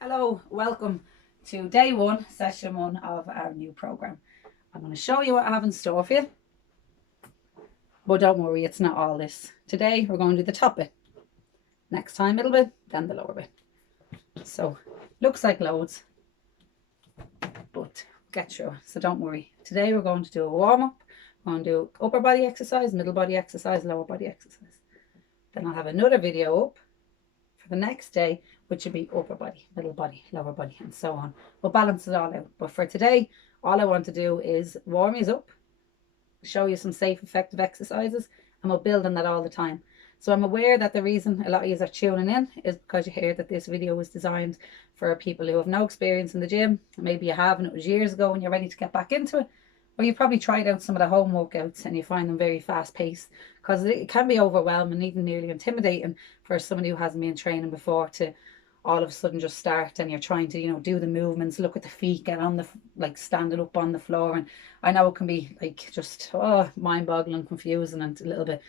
Hello, welcome to day one, session one of our new program. I'm going to show you what I have in store for you, but don't worry, it's not all this. Today we're going to do the top bit, next time middle bit, then the lower bit. So looks like loads, but get through, so don't worry. Today we're going to do a warm-up. We're going to do upper body exercise, middle body exercise, lower body exercise. Then I'll have another video up for the next day, which would be upper body, middle body, lower body, and so on. We'll balance it all out. But for today, all I want to do is warm you up, show you some safe, effective exercises, and we'll build on that all the time. So I'm aware that the reason a lot of you are tuning in is because you hear that this video was designed for people who have no experience in the gym. Maybe you have, and it was years ago and you're ready to get back into it. Or you probably tried out some of the home workouts and you find them very fast paced, because it can be overwhelming, even nearly intimidating for somebody who hasn't been training before to all of a sudden just start, and you're trying to do the movements, look at the feet, get on the standing up on the floor. And I know it can be like just mind-boggling, confusing, and a little bit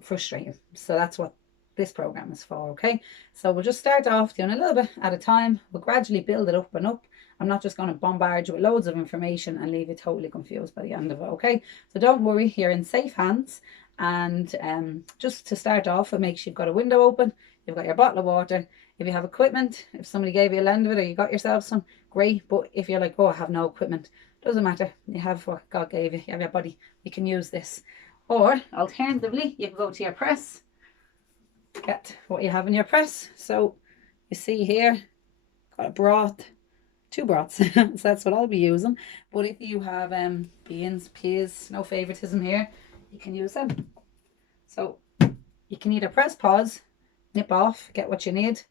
frustrating. So that's what this program is for. Okay, so we'll just start off doing a little bit at a time. We'll gradually build it up and up. I'm not just going to bombard you with loads of information and leave you totally confused by the end of it. Okay, so don't worry, you're in safe hands. And just to start off, it makes you've got a window open, you've got your bottle of water. If you have equipment, if somebody gave you a lend of it or you got yourself some, great. But if you're like, oh, I have no equipment, doesn't matter. You have what God gave you. You have your body. You can use this. Or alternatively, you can go to your press, get what you have in your press. So you see here, got a broth, 2 broths. So that's what I'll be using. But if you have beans, peas, no favoritism here, you can use them. So you can either press pause, nip off, get what you need,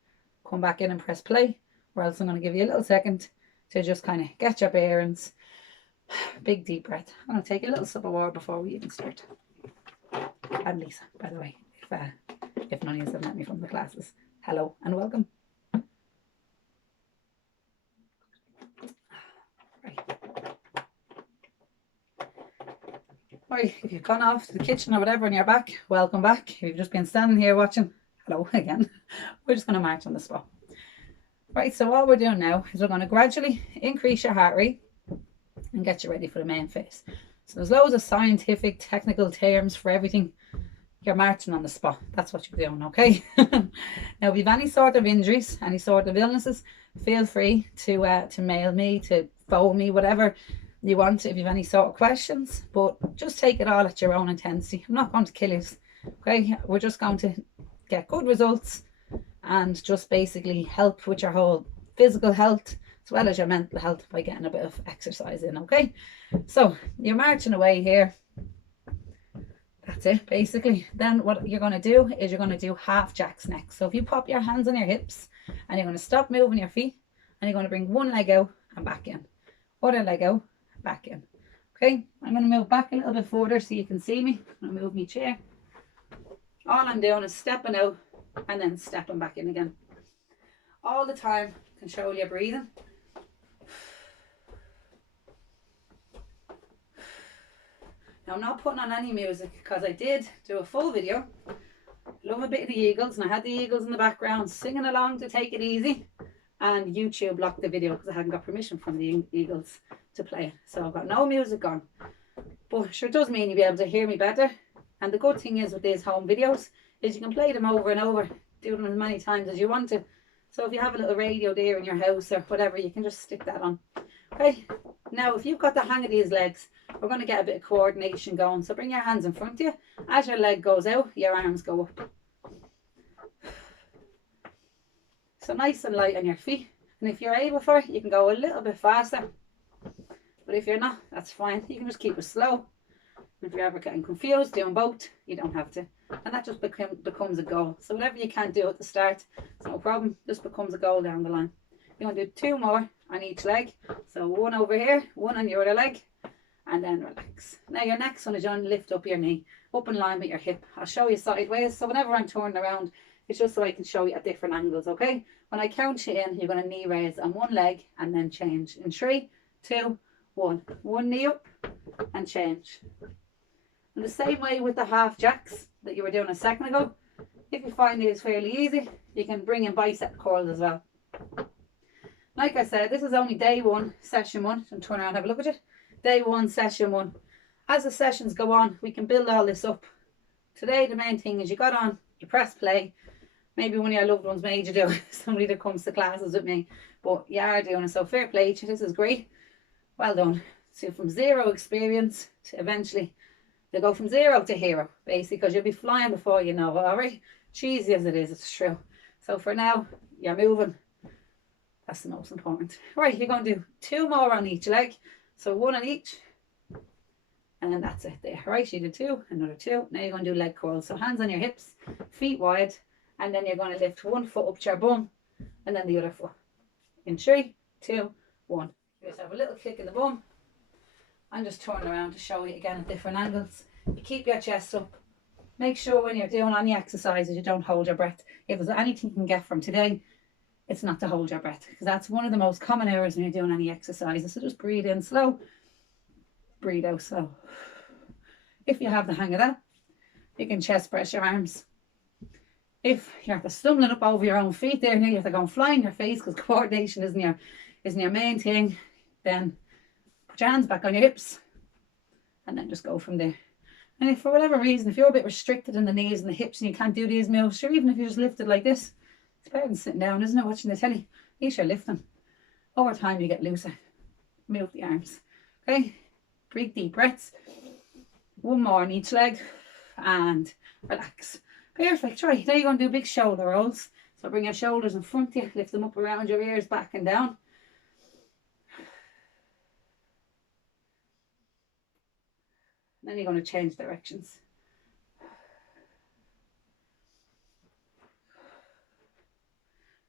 come back in and press play, or else I'm going to give you a little second to just kind of get your bearings. Big deep breath. I'm going to take a little sip of water before we even start. I'm Lisa, by the way, if none of you have met me from the classes. Hello and welcome. Right, if you've gone off to the kitchen or whatever and you're back, welcome back. If you've just been standing here watching, hello again. We're just going to march on the spot. Right, so what we're doing now is we're going to gradually increase your heart rate and get you ready for the main phase. So there's loads of scientific, technical terms for everything. You're marching on the spot. That's what you're doing, okay? Now, if you've any sort of injuries, any sort of illnesses, feel free to mail me, to phone me, whatever you want, if you have any sort of questions. But just take it all at your own intensity. I'm not going to kill you, okay? We're just going to get good results and just basically help with your whole physical health as well as your mental health by getting a bit of exercise in, okay? So you're marching away here. That's it, basically. Then what you're going to do is you're going to do half jacks next. So if you pop your hands on your hips and you're going to stop moving your feet and you're going to bring one leg out and back in, other leg out, back in. Okay, I'm going to move back a little bit further so you can see me. I'm going to move my chair. All I'm doing is stepping out and then stepping back in again. All the time, control your breathing. Now, I'm not putting on any music because I did do a full video. Love a bit of the Eagles, and I had the Eagles in the background singing along to Take It Easy. And YouTube blocked the video because I hadn't got permission from the Eagles to play it. So I've got no music on. But sure does mean you'll be able to hear me better. And the good thing is with these home videos is you can play them over and over, do them as many times as you want to. So if you have a little radio there in your house or whatever, you can just stick that on. Okay, now if you've got the hang of these legs, we're going to get a bit of coordination going. So bring your hands in front of you. As your leg goes out, your arms go up. So nice and light on your feet. And if you're able for it, you can go a little bit faster. But if you're not, that's fine. You can just keep it slow. And if you're ever getting confused doing both, you don't have to. And that just becomes a goal. So whatever you can't do at the start, it's no problem. Just becomes a goal down the line. You're going to do 2 more on each leg. So 1 over here, 1 on your other leg. And then relax. Now your next one is going to lift up your knee, up in line with your hip. I'll show you sideways. So whenever I'm turning around, it's just so I can show you at different angles, okay? When I count you in, you're going to knee raise on 1 leg and then change. In 3, 2, 1. 1 knee up and change. And the same way with the half jacks that you were doing a second ago. If you find these fairly easy, You can bring in bicep curls as well. Like I said, this is only day 1, session 1. And turn around and have a look at it. Day 1, session 1. As the sessions go on, we can build all this up. Today, the main thing is you got on, you press play. Maybe one of your loved ones made you do it. Somebody that comes to classes with me. But you are doing it, so fair play to you. This is great. Well done. So from 0 experience to eventually, they go from 0 to hero, basically, because you'll be flying before you know it, alright? Cheesy as it is, it's true. So for now, you're moving. That's the most important. Right, you're going to do 2 more on each leg. So 1 on each. And then that's it there. Right, you did 2, another 2. Now you're going to do leg curls. So hands on your hips, feet wide. And then you're going to lift 1 foot up to your bum. And then the other foot. In 3, 2, 1. You just have a little kick in the bum. And just turn around to show you again at different angles. You keep your chest up. Make sure when you're doing any exercises you don't hold your breath. If there's anything you can get from today, it's not to hold your breath, because that's one of the most common errors when you're doing any exercises. So just breathe in slow, breathe out slow. If you have the hang of that, you can chest press your arms. If you're stumbling up over your own feet there, and you have to go and fly in your face because coordination isn't your main thing, then put your hands back on your hips and then just go from there. And if for whatever reason, if you're a bit restricted in the knees and the hips and you can't do these moves, sure, even if you just lift it like this, it's better than sitting down, isn't it, watching the telly? At least you're lifting. Over time you get looser. Move the arms. Okay? Breathe deep breaths. 1 more on each leg. And relax. Perfect. Right, now you're going to do big shoulder rolls. So bring your shoulders in front of you. Lift them up around your ears, back and down. Then you're going to change directions.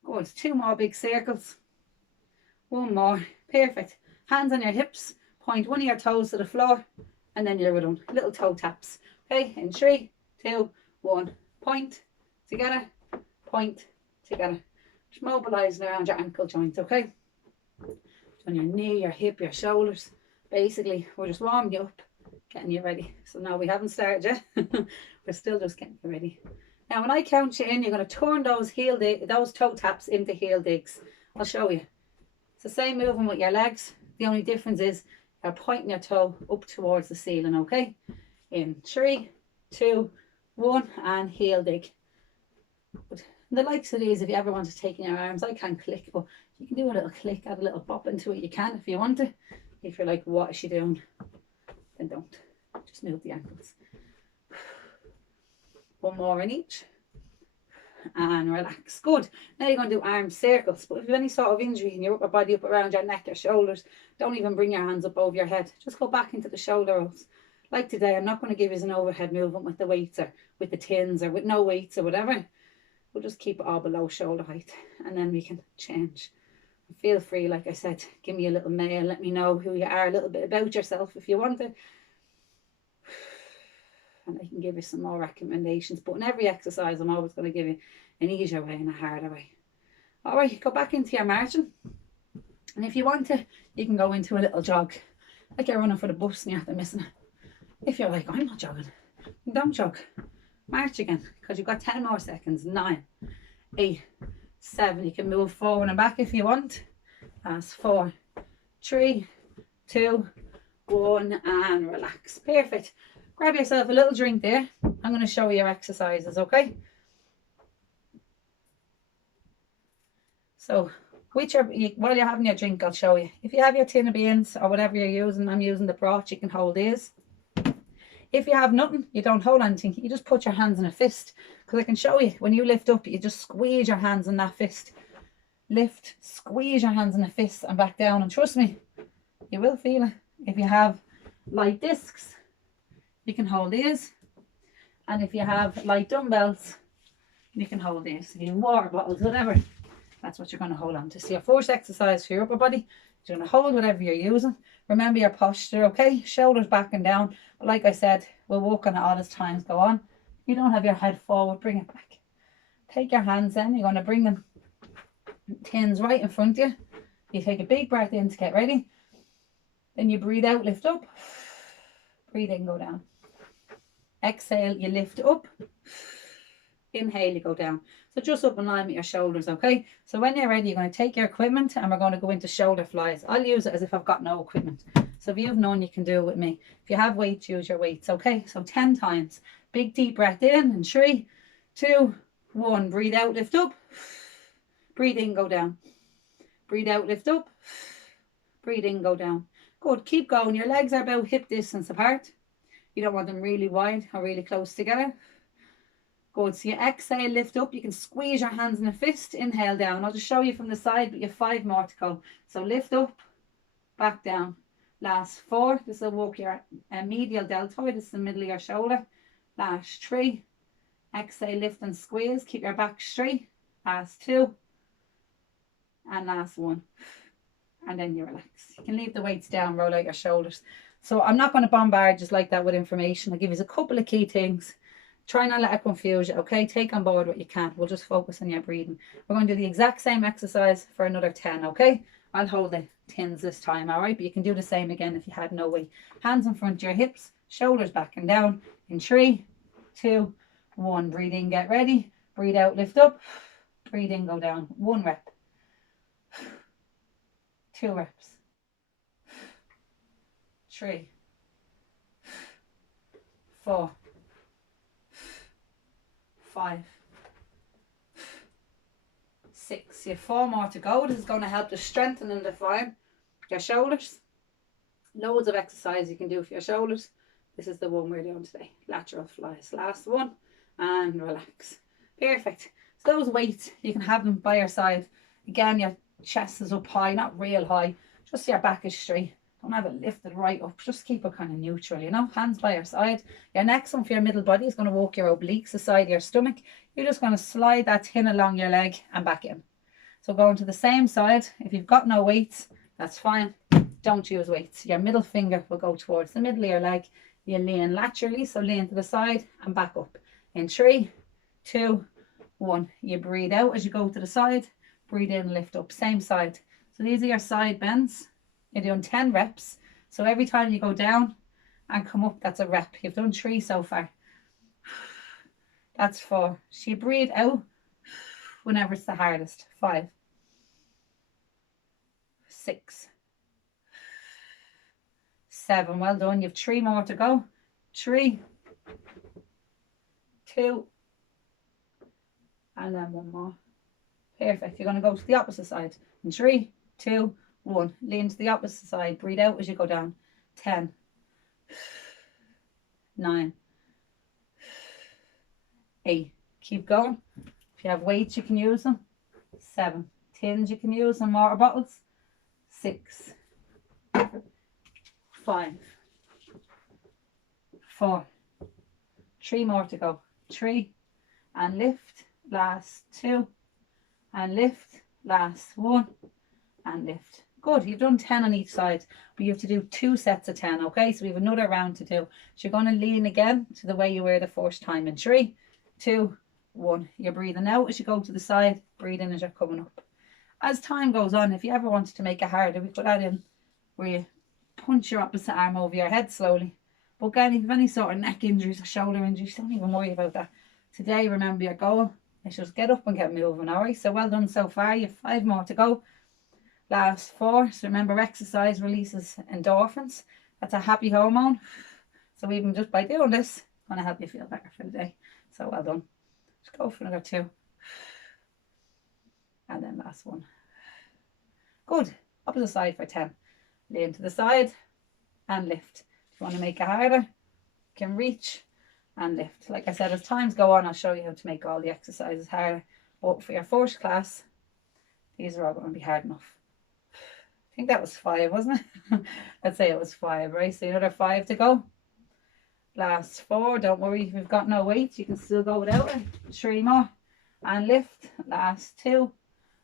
Good. 2 more big circles. 1 more. Perfect. Hands on your hips. Point one of your toes to the floor. And then you're done. Little toe taps. Okay. In 3, 2, 1. Point. Together. Point. Together. Just mobilising around your ankle joint. Okay. On your knee, your hip, your shoulders. Basically, we're just warming you up. Getting you ready. So now we haven't started yet. We're still just getting you ready. Now when I count you in, you're going to turn those toe taps into heel digs. I'll show you. It's the same movement with your legs. The only difference is you're pointing your toe up towards the ceiling, okay? In 3, 2, 1, and heel dig. But the likes of these, if you ever want to take in your arms, I can't click, but you can do a little click, add a little bop into it. You can if you want to. If you're like, what is she doing? Then don't. Just move the ankles. 1 more in each. And relax. Good. Now you're going to do arm circles. But if you have any sort of injury and your upper body up around your neck, your shoulders, don't even bring your hands up over your head. Just go back into the shoulder rolls. Like today, I'm not going to give you an overhead movement with the weights or with the tins or with no weights or whatever. We'll just keep it all below shoulder height. And then we can change. Feel free, like I said, give me a little mail. Let me know who you are, a little bit about yourself if you want to. And I can give you some more recommendations. But in every exercise, I'm always going to give you an easier way and a harder way. All right, go back into your marching. And if you want to, you can go into a little jog. Like you're running for the bus and you're after missing it. If you're like, I'm not jogging, don't jog. March again, because you've got 10 more seconds. 9, 8, 7. You can move forward and back if you want. That's 4, 3, 2, 1, and relax. Perfect. Grab yourself a little drink there. I'm going to show you your exercises, okay? So, while you're having your drink, I'll show you. If you have your tin of beans or whatever you're using, I'm using the broth, you can hold these. If you have nothing, you don't hold anything. You just put your hands in a fist. Because I can show you, when you lift up, you just squeeze your hands in that fist. Lift, squeeze your hands in a fist and back down. And trust me, you will feel it. If you have light discs, you can hold these. And if you have light dumbbells, you can hold these. If you have water bottles, whatever, that's what you're going to hold on to. So your first exercise for your upper body, you're going to hold whatever you're using. Remember your posture, okay? Shoulders back and down. But like I said, we'll work on it all as times go on. If you don't have your head forward, bring it back. Take your hands in. You're going to bring them tins right in front of you. You take a big breath in to get ready. Then you breathe out, lift up. Breathe in, go down. Exhale, you lift up. Inhale, you go down. So just up in line with your shoulders, okay? So when you're ready, you're going to take your equipment and we're going to go into shoulder flies. I'll use it as if I've got no equipment. So if you've none, you can do it with me. If you have weights, use your weights, okay? So 10 times. Big deep breath in 3, 2, 1. Breathe out, lift up. Breathe in, go down. Breathe out, lift up. Breathe in, go down. Good, keep going. Your legs are about hip distance apart. You don't want them really wide or really close together. Good, so you exhale, lift up. You can squeeze your hands in a fist. Inhale down. I'll just show you from the side, but you have 5 more to go. So lift up, back down. Last 4. This will walk your medial deltoid. This is the middle of your shoulder. Last 3. Exhale, lift and squeeze. Keep your back straight. Last 2. And last 1. And then you relax. You can leave the weights down, roll out your shoulders. So I'm not going to bombard just like that with information. I'll give you a couple of key things. Try not to let it confuse you, okay? Take on board what you can. We'll just focus on your breathing. We're going to do the exact same exercise for another 10, okay? I'll hold the tins this time, all right? But you can do the same again if you had no weight. Hands in front of your hips, shoulders back and down. In 3, 2, 1. Breathe in, get ready. Breathe out, lift up. Breathe in, go down. 1 rep. 2 reps. 3, 4, 5, 6. You have 4 more to go. This is going to help to strengthen and define your shoulders. Loads of exercise you can do for your shoulders. This is the one we're doing today. Lateral flies. Last one. And relax. Perfect. So those weights, you can have them by your side. Again, your chest is up high, not real high. Just your back is straight. Don't have it lifted right up. Just keep it kind of neutral, you know. Hands by your side. Your next one for your middle body is going to walk your obliques, the side of your stomach. You're just going to slide that tin along your leg and back in. So going to the same side. If you've got no weights, that's fine. Don't use weights. Your middle finger will go towards the middle of your leg. You lean laterally, so lean to the side and back up. In 3, 2, 1. You breathe out as you go to the side. Breathe in, lift up. Same side. So these are your side bends. You're doing 10 reps. So every time you go down and come up, that's a rep. You've done 3 so far. That's 4. So you breathe out whenever it's the hardest. 5, 6, 7. Well done. You have 3 more to go. 3, 2, and then 1 more. Perfect. You're going to go to the opposite side. In 3, 2, 1. Lean to the opposite side. Breathe out as you go down. 10, 9, 8. Keep going. If you have weights, you can use them. 7. Tins, you can use them. Water bottles. 6, 5, 4. 3 more to go. 3, and lift. Last 2, and lift. Last 1, and lift. Good. You've done 10 on each side, but you have to do 2 sets of 10, okay? So we have another round to do. So you're going to lean again to the way you were the first time. In 3, 2, 1. You're breathing out as you go to the side. Breathe in as you're coming up. As time goes on, if you ever wanted to make it harder, we put that in where you punch your opposite arm over your head slowly. But again, if you have any sort of neck injuries or shoulder injuries, don't even worry about that. Today, remember your goal. Let's just get up and get moving, alright? So well done so far. You have 5 more to go. Last 4. So remember, exercise releases endorphins. That's a happy hormone. So even just by doing this, it's going to help you feel better for the day. So well done. Just go for another 2. And then last 1. Good. Opposite side for 10. Lean to the side and lift. If you want to make it harder, you can reach and lift. Like I said, as times go on, I'll show you how to make all the exercises harder. But for your first class, these are all going to be hard enough. I think that was 5, wasn't it? Let's say it was 5, right? So another 5 to go. Last 4. Don't worry if you've got no weight, you can still go without it. 3 more. And lift. Last 2.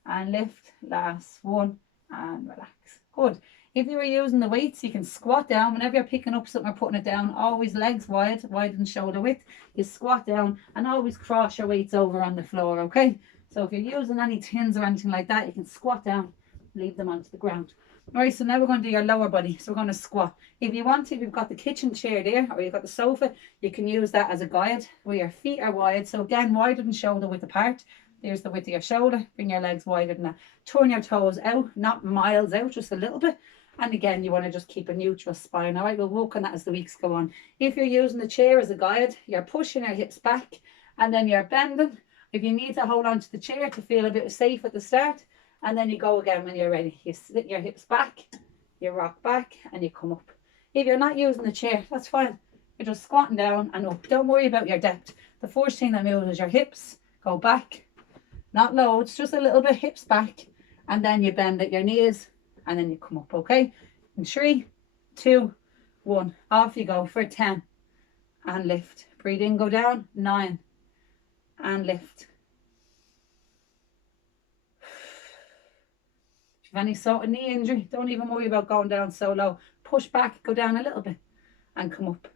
And lift. Last 1. And relax. Good. If you were using the weights, you can squat down. Whenever you're picking up something or putting it down, always legs wide, widen shoulder width. You squat down and always cross your weights over on the floor, okay? So if you're using any tins or anything like that, you can squat down, leave them onto the ground. Alright, so now we're going to do your lower body. So we're going to squat. If you want to, if you've got the kitchen chair there, or you've got the sofa, you can use that as a guide where your feet are wide. So again, wider than shoulder width apart. There's the width of your shoulder. Bring your legs wider than that. Turn your toes out, not miles out, just a little bit. And again, you want to just keep a neutral spine. All right, we'll work on that as the weeks go on. If you're using the chair as a guide, you're pushing your hips back and then you're bending. If you need to hold on to the chair to feel a bit safe at the start, and then you go again when you're ready. You sit your hips back, you rock back, and you come up. If you're not using the chair, that's fine. You're just squatting down and up. Don't worry about your depth. The first thing that moves is your hips. Go back, not loads, just a little bit, hips back, and then you bend at your knees, and then you come up, okay? In 3, 2, 1. Off you go for 10, and lift. Breathe in, go down, 9, and lift. If you have any sort of knee injury, don't even worry about going down so low. Push back, go down a little bit and come up.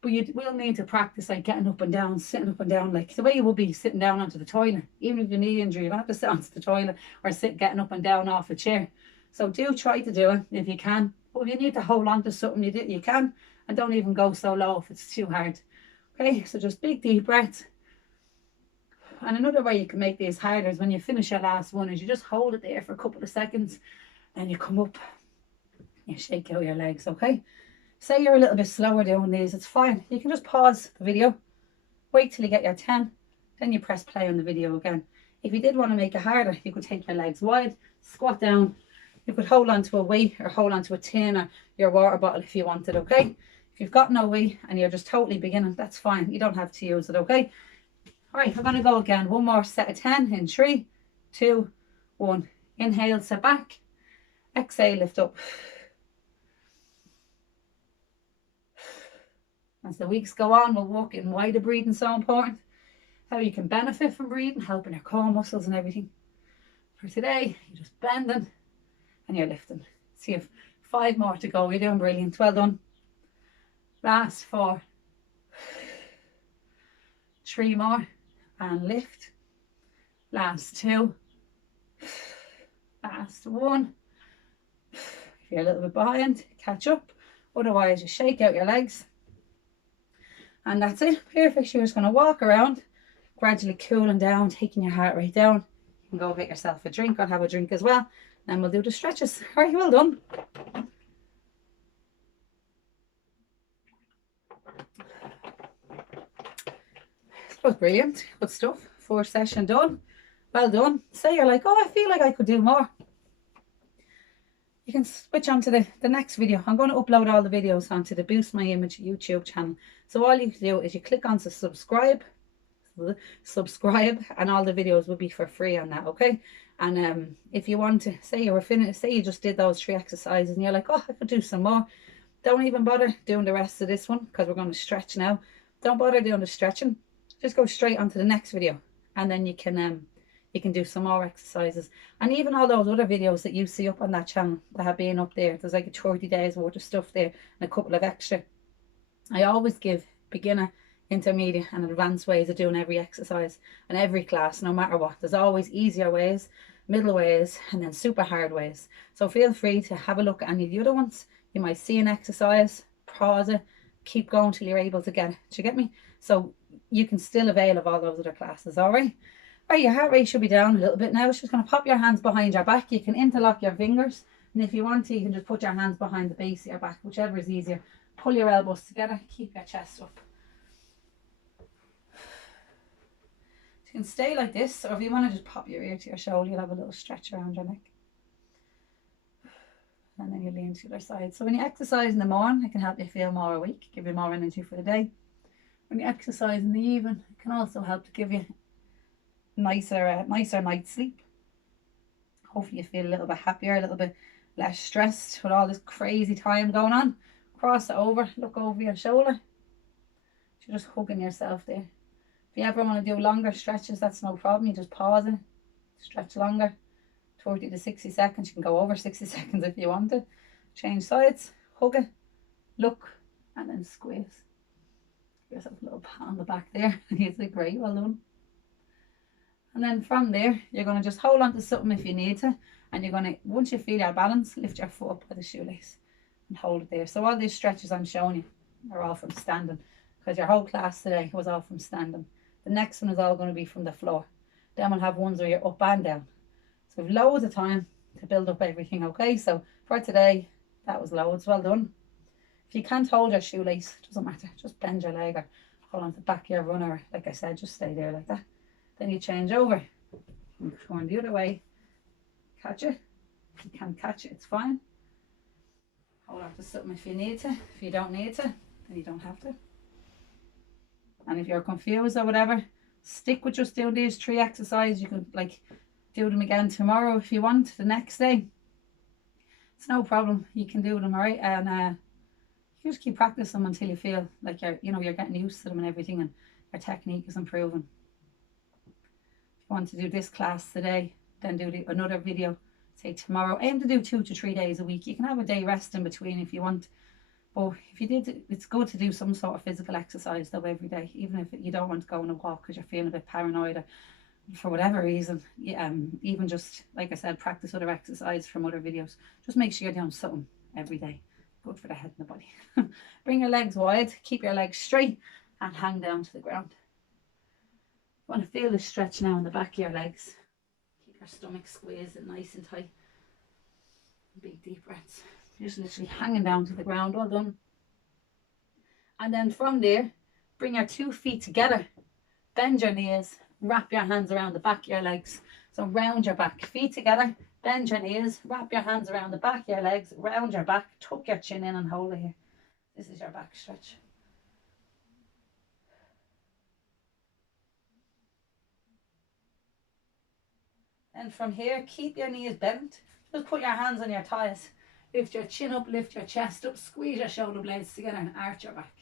But you will need to practice like getting up and down, sitting up and down, like the way you would be sitting down onto the toilet. Even if you have knee injury, you don't have to sit onto the toilet or sit getting up and down off a chair. So do try to do it if you can. But if you need to hold on to something, you can. And don't even go so low if it's too hard. Okay, so just big deep breaths. And another way you can make these harder is when you finish your last one is you just hold it there for a couple of seconds and you come up, you shake out your legs, okay? Say you're a little bit slower doing these, it's fine. You can just pause the video, wait till you get your 10, then you press play on the video again. If you did want to make it harder, you could take your legs wide, squat down. You could hold on to a weight or hold on to a tin or your water bottle if you wanted, okay? If you've got no weight and you're just totally beginning, that's fine. You don't have to use it, okay? All right, we're going to go again. One more set of 10 in 3, 2, 1. Inhale, sit back. Exhale, lift up. As the weeks go on, we'll work in why the breathing is so important. How you can benefit from breathing, helping your core muscles and everything. For today, you're just bending and you're lifting. So you have 5 more to go. You're doing brilliant. Well done. Last 4. 3 more. And lift. Last 2. Last 1. If you're a little bit behind, catch up. Otherwise, you shake out your legs. And that's it. Perfect. You're just going to walk around, gradually cooling down, taking your heart rate down. You can go get yourself a drink. I'll have a drink as well. Then we'll do the stretches. All right, well done. That was brilliant. Good stuff. 4th session done. Well done. Say you're like, oh, I feel like I could do more. You can switch on to the next video. I'm going to upload all the videos onto the Boost My Image YouTube channel. So all you can do is you click on to subscribe, and all the videos will be for free on that, okay? And if you want to, say you were finished, say you just did those 3 exercises and you're like, oh, I could do some more. Don't even bother doing the rest of this one because we're going to stretch now. Don't bother doing the stretching. Just go straight onto the next video, and then you can do some more exercises. And even all those other videos that you see up on that channel that have been up there, there's like a 30 days worth of stuff there and a couple of extra. I always give beginner, intermediate and advanced ways of doing every exercise and every class, no matter what. There's always easier ways, middle ways, and then super hard ways. So feel free to have a look at any of the other ones. You might see an exercise, pause it, keep going till you're able to get it. Do you get me? So you can still avail of all those other classes, all right? All right, your heart rate should be down a little bit now. It's just going to pop your hands behind your back. You can interlock your fingers, and if you want to, you can just put your hands behind the base of your back, whichever is easier. Pull your elbows together, keep your chest up. You can stay like this, or if you want to just pop your ear to your shoulder, you'll have a little stretch around your neck. And then you lean to the other side. So when you exercise in the morning, it can help you feel more awake, give you more energy for the day. When you exercise in the evening, it can also help to give you nicer night's sleep. Hopefully you feel a little bit happier, a little bit less stressed with all this crazy time going on. Cross it over, look over your shoulder. You're just hugging yourself there. If you ever want to do longer stretches, that's no problem. You just pause it, stretch longer, 30 to 60 seconds. You can go over 60 seconds if you want to. Change sides, hug it, look, and then squeeze. Give yourself a little pat on the back there. You did great, well done. And then from there, you're going to just hold on to something if you need to. And you're going to, once you feel your balance, lift your foot up by the shoelace and hold it there. So all these stretches I'm showing you are all from standing, because your whole class today was all from standing. The next one is all going to be from the floor. Then we'll have ones where you're up and down. So we've loads of time to build up everything, okay? So for today, that was loads. Well done. If you can't hold your shoelace, it doesn't matter. Just bend your leg or hold on to the back of your runner. Like I said, just stay there like that. Then you change over. And turn the other way. Catch it. If you can't catch it, it's fine. Hold on to something if you need to. If you don't need to, then you don't have to. And if you're confused or whatever, stick with just doing these 3 exercises. You can like do them again tomorrow if you want, the next day. It's no problem. You can do them, all right? And you just keep practicing them until you feel like you're getting used to them and everything, and your technique is improving. If you want to do this class today, then do another video, say tomorrow. Aim to do 2 to 3 days a week. You can have a day rest in between if you want. But if you did, it's good to do some sort of physical exercise though every day, even if you don't want to go on a walk because you're feeling a bit paranoid or for whatever reason. Even just, like I said, practice other exercise from other videos. Just make sure you're doing something every day. Good for the head and the body. Bring your legs wide, keep your legs straight, and hang down to the ground. You want to feel the stretch now in the back of your legs. Keep your stomach squeezed and nice and tight. Big deep breaths. You're just literally hanging down to the ground. Well done. And then from there, bring your 2 feet together. Bend your knees. Wrap your hands around the back of your legs. So round your back. Feet together. Bend your knees. Wrap your hands around the back of your legs. Round your back. Tuck your chin in and hold it here. This is your back stretch. And from here, keep your knees bent. Just put your hands on your thighs. Lift your chin up, lift your chest up, squeeze your shoulder blades together and arch your back.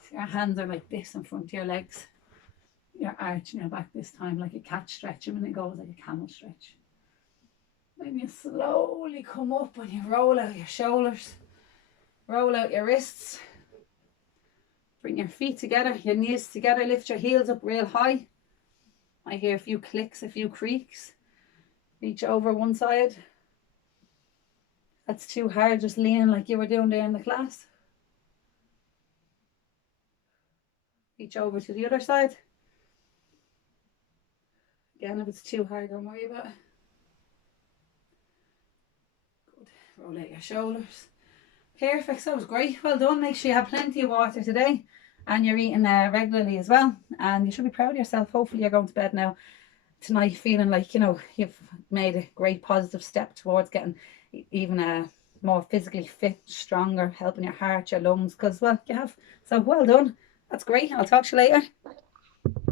So your hands are like this in front of your legs. You're arching your back this time like a cat stretch, and then it goes like a camel stretch. Then you slowly come up and you roll out your shoulders, roll out your wrists. Bring your feet together, your knees together, lift your heels up real high. I hear a few clicks, a few creaks. Reach over one side. That's too hard, just leaning like you were doing there in the class. Reach over to the other side. Again, if it's too hard, don't worry about it. Good. Roll out your shoulders. Perfect, that was great. Well done. Make sure you have plenty of water today, and you're eating regularly as well. And you should be proud of yourself. Hopefully you're going to bed now tonight feeling like, you've made a great positive step towards getting even more physically fit, stronger, helping your heart, your lungs, because, well, you have. So well done. That's great. I'll talk to you later.